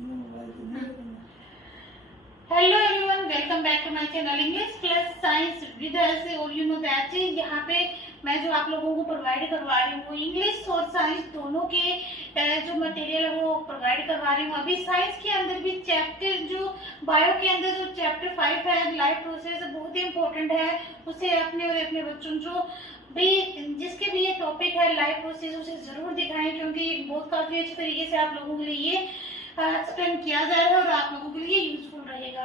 Hello everyone, welcome back to my channel English plus science with us. और you know that यहाँ पे मैं जो आप लोगों को प्रोवाइड करवा रही हूँ इंग्लिश और साइंस दोनों के जो मटेरियल है वो प्रोवाइड करवा रही हूँ। अभी साइंस के अंदर भी चैप्टर जो बायो के अंदर जो चैप्टर 5 है लाइफ प्रोसेस बहुत ही इम्पोर्टेंट है। उसे अपने और अपने बच्चों जो भी जिसके भी ये टॉपिक है लाइफ प्रोसेस उसे जरूर दिखाएं, क्योंकि बहुत काफी अच्छे तरीके से आप लोगों के लिए ये एक्सप्लेन किया जाएगा और आप लोगों के लिए यूजफुल रहेगा।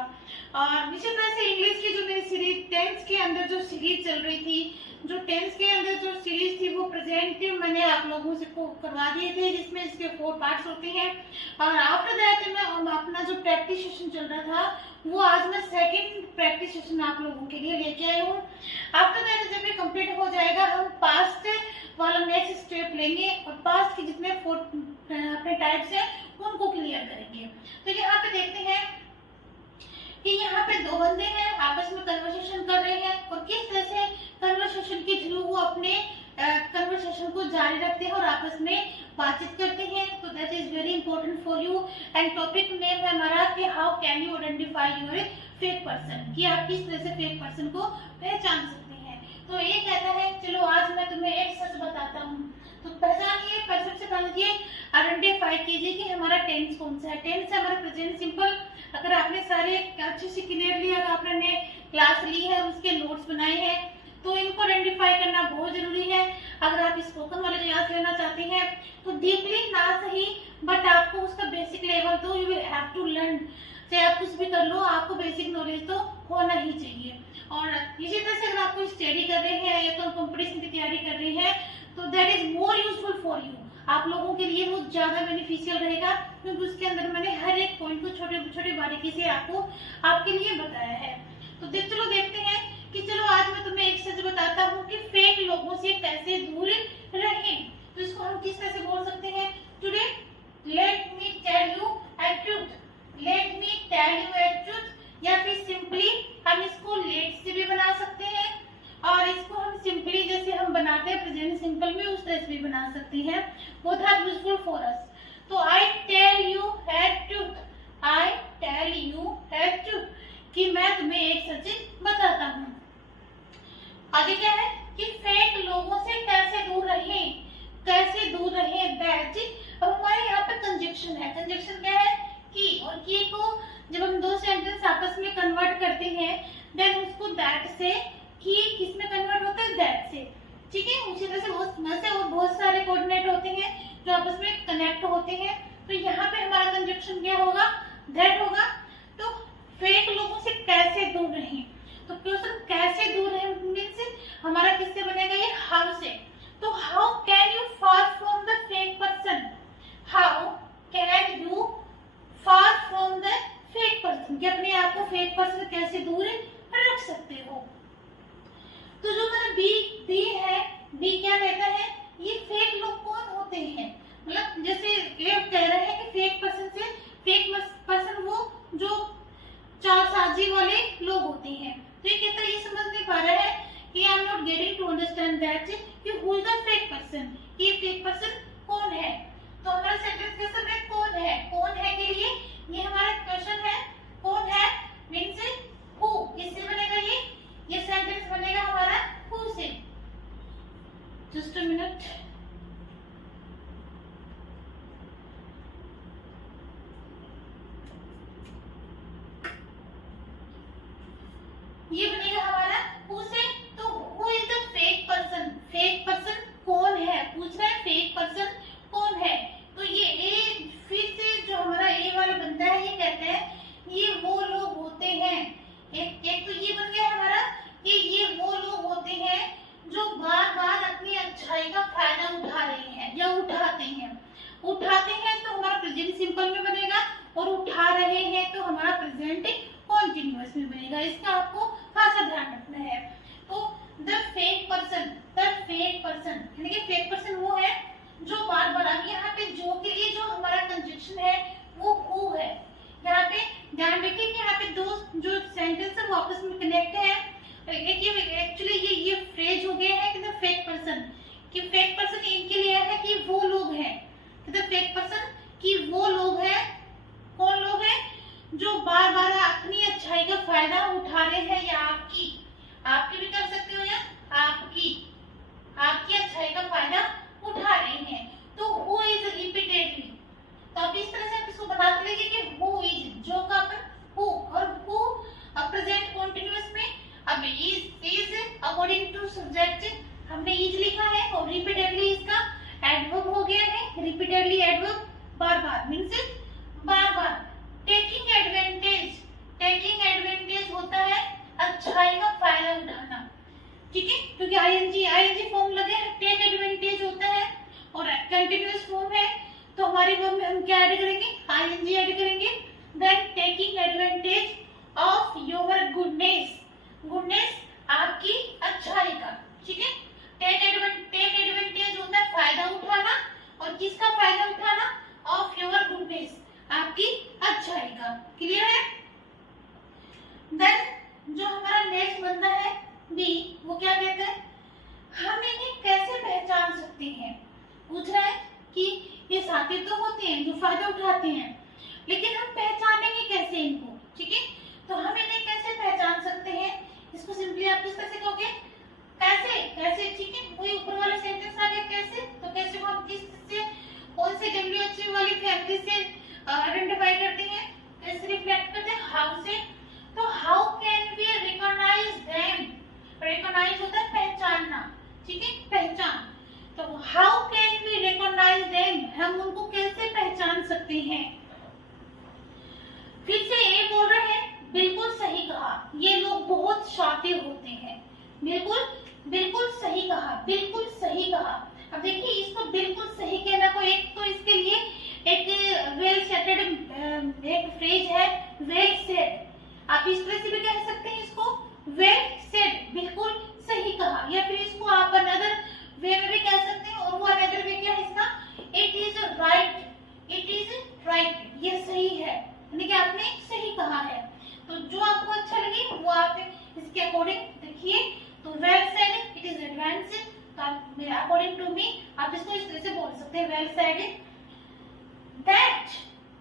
और इसी तरह से इंग्लिश की जो मेरी सीरीज टेंस के अंदर जो सीरीज चल रही थी, जो टेंस के अंदर जो सीरीज थी वो प्रेजेंटिव मैंने आप लोगों से को करवा दिए थे, जिसमें इसके 4 पार्ट्स होते हैं। और आफ्टर दैट मैं अपना जो प्रैक्टिस सेशन चल रहा था वो आज मैं सेकंड प्रैक्टिस सेशन आप लोगों के लिए लेके आई हूँ। आफ्टर दैट जब ये कंप्लीट हो जाएगा हम पास्ट वाला नेक्स्ट स्टेप लेंगे और पास्ट के जितने 4 अपने टाइप्स हैं उनको क्लियर करेंगे। तो यहाँ पे देखते हैं कि यहाँ पे 2 बंदे हैं आपस में कन्वर्सेशन कर रहे हैं और किस तरह से कन्वर्सेशन के थ्रू वो अपने कन्वर्सेशन को जारी रखते हैं और आपस में बातचीत करते हैं। तो that is very important for you. And topic name है हमारा कि how can you identify your fake person, कि आप किस तरह से फेक पर्सन को पहचान सकते हैं। तो ये कहता है चलो आज मैं तुम्हें एक सच बताता हूँ, तो पहचानिए। पर सबसे पहले ये आइडेंटिफाई कीजिए कि हमारा टेंस कौन सा है। टेंस है हमारा प्रेजेंट सिंपल। अगर आपने सारे अच्छे से क्लियरली अगर आपने क्लास ली है उसके नोट्स बनाए हैं तो इनको आइडेंटिफाई करना बहुत जरूरी है। अगर आप स्पोकन वाले क्लास लेना चाहते हैं तो डीपली ना सही बट आपको उसका बेसिक लेवल तो you will have to learn. चाहे आप कुछ भी कर लो आपको बेसिक नॉलेज तो होना ही चाहिए। और इसी तरह से अगर आप कोई स्टडी कर रहे हैं या तो कंपटीशन की तैयारी कर रहे हैं तो that is more useful for you. आप लोगों के लिए वो ज्यादा बेनिफिशियल रहेगा, क्योंकि उसके अंदर मैंने हर एक पॉइंट को छोटे छोटे बारीकी से आपको आपके लिए बताया है। तो चलो देखते हैं कि चलो आज मैं तुम्हें एक सच बताता हूँ कि फेक लोगों से कैसे दूर रहें। तो इसको हम किस तरह से बोल सकते हैं? Today let me tell you a truth, let me tell you a truth, या फिर सिंपली हम इसको लेट से भी बना सकते हैं और इसको हम सिंपली जैसे हम बनाते हैं प्रेजेंट सिंपल में उस तरह से भी बना सकते हैं। Both are useful for us. तो I tell you a truth, I tell you a truth, कि मैं तुम्हें एक सच बताता हूँ। आगे क्या है कि फेक लोगों से कैसे दूर रहें, कैसे दूर रहें। दैट अब हमारे यहाँ पे कंजक्शन है। कंजक्शन क्या है? की। और की को जब हम 2 सेंटेंस आपस में कन्वर्ट करते हैं देन उसको दैट से की किस में कन्वर्ट होता है? दैट से। ठीक है, उसी तरह से और बहुत सारे कोऑर्डिनेट होते हैं जो आपस में कनेक्ट होते हैं। तो यहाँ पे हमारा कंजक्शन क्या होगा? दैट होगा। तो फेक लोगों से कैसे दूर रहें, तो क्वेश्चन कैसे दूर रहें मीन्स हमारा किससे बनेगा? ये हाउ से। तो how can you far from the fake person, how can you far from the fake person, कि अपने आप को फेक पर्सन से कैसे दूर रख सकते हो। तो जो हमारा बी है, बी क्या कहता है? ये फेक लोग कौन होते हैं? मतलब जैसे ये कह रहे हैं कि फेक पर्सन से, फेक पर्सन वो जो चालसाजी वाले लोग होते हैं। तो ये कहता है ये समझ नहीं पा रहा है कि I am not getting to understand that कि who is the fake person, ये फेक पर्सन कौन है। तो हमारा सेंटेंस कैसा है? कौन है। कौन है के लिए ये हमारा क्वेश्चन है। कौन है मीन्स हु, इससे बनेगा ये सेंटेंस बनेगा हमारा हु से। Just a minute. ये बनेगा हमारा हु से। तो who is the fake person, fake person कौन है पूछ रहा है, फेक पर्सन कौन है। तो ये ए फिर से जो हमारा ए वाला बंदा है ये कहता है ये वो लोग होते हैं। एक तो ये बन गया हमारा कि ये वो लोग होते हैं जो बार बार अपनी अच्छाई का फायदा उठा रहे हैं या उठाते हैं। उठाते हैं तो हमारा प्रेजेंट सिंपल में बनेगा और उठा रहे हैं तो हमारा प्रेजेंट कॉन्टिन्यूअस में बनेगा। इसका आपको खासा ध्यान रखना है। तो the fake person, the fake person यानी कि फेक पर्सन वो है जो बार बार, अब यहाँ पे जो के लिए जो हमारा कंजक्शन है वो हु है। यहाँ पे ध्यान रखिए कि यहाँ पे 2 जो सेंटेंस है वो आपस में कनेक्ट है। एक्चुअली ये फ्रेज हो गया है कि द फेक पर्सन, कि फेक पर्सन इनके लिए है कि वो लोग हैं, द फेक पर्सन कि वो लोग हैं। कौन बार बार अपनी अच्छाई का फायदा उठा रहे हैं, या आपकी भी कर सकते हो, या आपकी अच्छाई का फायदा उठा रहे हैं। तो हु इज रिपीटेडली, तो आप इस तरह से आप इसको बता लीजिए कि हु इज, जो का अपन हु, और हु प्रेजेंट कंटीन्यूअस में अब इज अकॉर्डिंग टू सब्जेक्ट हमने इज लिखा है, और रिपीटेडली इसका एडवर्ब हो गया है। रिपीटेडली एडवर्ब बार बार मींस बार बार। टेकिंग एडवांटेज होता है अच्छाई का फायदा उठाना, ठीक है, क्योंकि आईएनजी फॉर्म लगे, टेक एडवांटेज होता है और कंटीन्यूअस फॉर्म है, तो हमारे वर्ब में हम क्या ऐड करेंगे, आईएनजी ऐड करेंगे। Then taking advantage of your goodness आपकी अच्छाई का, ठीक है। टेक एडवांटेज होता है फायदा उठाना, और किसका फायदा उठाना, ऑफ योर गुडनेस आपकी अच्छाई का। क्लियर है। देन जो हमारा नेक्स्ट बंदा है बी, वो क्या कहता है, हम इन्हें कैसे पहचान सकते हैं। पूछ रहा है कि ये साथी तो होते हैं जो फायदा उठाते हैं, लेकिन हम पहचानेंगे कैसे इनको, ठीक है। तो हम इन्हें कैसे पहचान सकते हैं, इसको सिंपली आप किस तरह से कहोगे, कैसे, ठीक है। वही ऊपर वाला सेंटेंस आ गया कैसे, तो कैसे को हम किस से, कौन से डब्ल्यूएच वाली फैमिली से आइडेंटिफाई करते हैं, कैसे रिफ्लेक्ट करते हैं, हाउ से। तो how can we recognise them, recognise होता है पहचानना, ठीक है, पहचान। तो how can we recognise them, हम उनको कैसे पहचान सकते हैं। फिर से ये बोल रहे हैं, बिल्कुल सही कहा, ये लोग बहुत शातिर होते हैं। बिल्कुल सही कहा, बिल्कुल सही कहा। अब देखिए इसको बिल्कुल सही कहना को, एक तो इसके लिए एक वेल सेटेड एक फ्रेज है, वेल सेड। आप इस तरह से भी कह सकते हैं इसको, वेल सेड, बिल्कुल सही कहा, या फिर इसको आप अनदर वे में भी कह सकते हैं, और वो अनदर वे क्या है इसका, इट इज राइट, ये सही है, यानी कि आपने सही कहा है। तो जो आपको अच्छा लगे वो आप इसके अकॉर्डिंग देखिए। तो well said, it is advance, according to me आप इसको इस तरह से बोल सकते हैं, वेल सेड।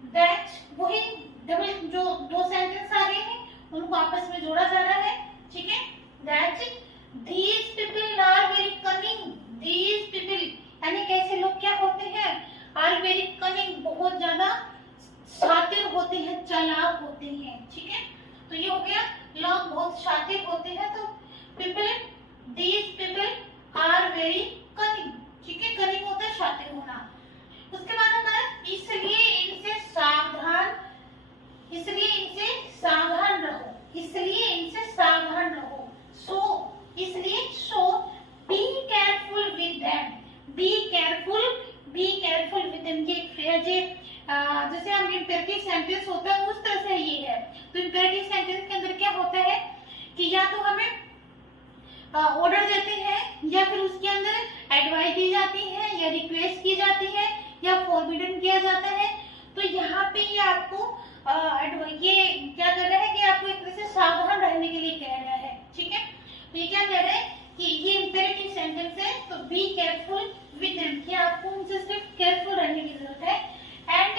दैट वही डबल जो दो सेंटेंस आ गए हैं उनको आपस में जोड़ा जा रहा है, ठीक है। That these people are very cunning, these people यानी कैसे लोग क्या होते हैं, are very cunning, बहुत ज्यादा शातिर होते हैं, चालाक होते हैं, ठीक है। तो ये हो गया, लोग बहुत शातिर होते हैं, तो people, these people are very cunning, ठीक है, cunning होता है शातिर होना। उसके बाद हमारा इसलिए इनसे सावधान रहो, इसलिए so be careful with them, be careful with them. ये फ्रेज जैसे हम इंपेरेटिव सेंटेंस होता है उस तरह से ये है। तो इंपेरेटिव सेंटेंस के अंदर क्या होता है कि या तो हमें ऑर्डर देते हैं, या फिर उसके अंदर एडवाइस दी जाती है, या रिक्वेस्ट की जाती है, या फॉरबिडन किया जाता है। तो यहाँ पे ये आपको ये क्या कर रहा है कि आपको एक तरह से सावधान रहने के लिए कह रहा है, ठीक है। तो ये क्या कह रहा है कि ये इंपेरेटिव सेंटेंस है, तो बी केयरफुल विद देम, कि आपको उनसे सिर्फ केयरफुल रहने की जरूरत है। एंड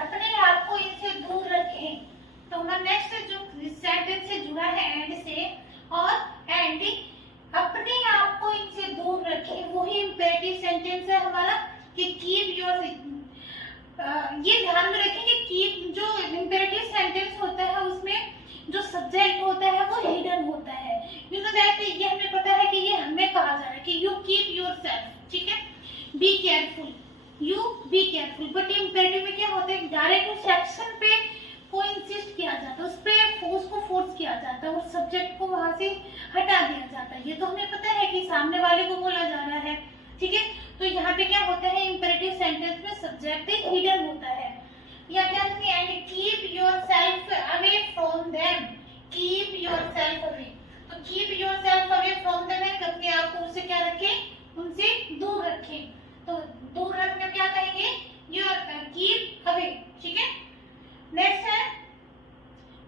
अपने आप को इनसे दूर रखें। तो हमारा नेक्स्ट जो सेंटेंस से जुड़ा है एंड से, और एंड अपने आप को इनसे दूर रखें, वही इंपेरेटिव सेंटेंस है हमारा कि कीप योर। ये ध्यान में रखें कि कीप जो इंपेरेटिव सेंटेंस होता है उसमें जो सब्जेक्ट होता है वो हिडन होता है। यू नो दैट, ये हमें पता है कि ये हमें कहा जा रहा है कि यू कीप योरसेल्फ, ठीक है, be careful, you be careful. But imperative में क्या होता है, डायरेक्ट उस एक्शन पे को इंसिस्ट किया जाता है, उस पे उसको फोर्स किया जाता है, उस सब्जेक्ट को वहां से हटा दिया जाता है। ये तो हमें पता है कि सामने वाले को बोला जा रहा है, ठीक है। तो यहाँ पे क्या होता है, इंपेरेटिव सेंटेंस में सब्जेक्ट हिडन होता है। या क्या and keep yourself away from them, keep yourself away. तो keep yourself away from them है अपने आप को उनसे क्या रखें, उनसे दूर रखें। तो दूर रखने क्या कहेंगे, योर कीप अवे, ठीक है। नेक्स्ट है,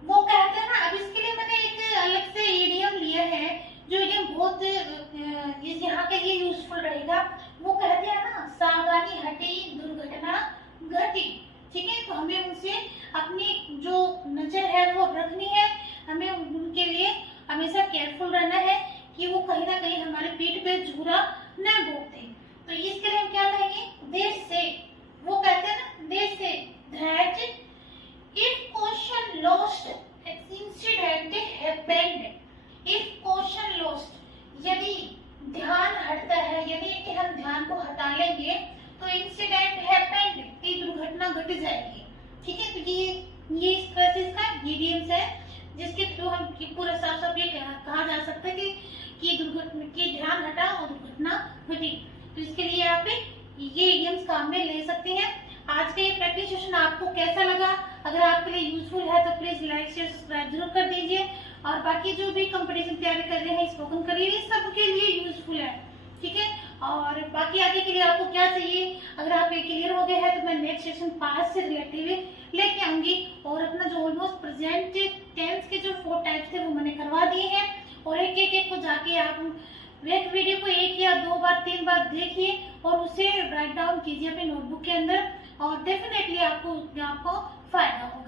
वो कहते हैं ना, अब इसके लिए मैंने एक अलग से इडियम लिया है जो इडियम बहुत यहाँ के लिए यूजफुल रहेगा। वो कहते हैं ना, सावधानी हटी दुर्घटना घटी, ठीक है। तो हमें उनसे ये इस तरह से इसका इडियम्स है जिसके थ्रू हम पूरा साफ साफ ये कहा जा सकता है कि दुर्घटना की ध्यान हटा और दुर्घटना घटी। तो इसके लिए आप ये इडियम्स काम में ले सकते हैं। आज का ये प्रैक्टिस सेशन आपको कैसा लगा? अगर आपके लिए यूजफुल है तो प्लीज लाइक शेयर सब्सक्राइब जरूर कर दीजिए। और बाकी जो भी कंपटीशन तैयारी कर रहे हैं स्पोकन करियर सबके लिए यूजफुल है, ठीक है। और बाकी आगे के लिए आपको क्या चाहिए, अगर आप ये क्लियर हो गए हैं तो मैं नेक्स्ट सेशन पास्ट से रिलेटिव लेके आऊंगी। और अपना जो ऑलमोस्ट प्रेजेंट टेंस के जो 4 टाइप्स थे वो मैंने करवा दिए हैं। और एक को जाके आप एक वीडियो को 1 या 2 बार 3 बार देखिए और उसे राइट डाउन कीजिए अपने नोटबुक के अंदर, और डेफिनेटली आपको फायदा होगा।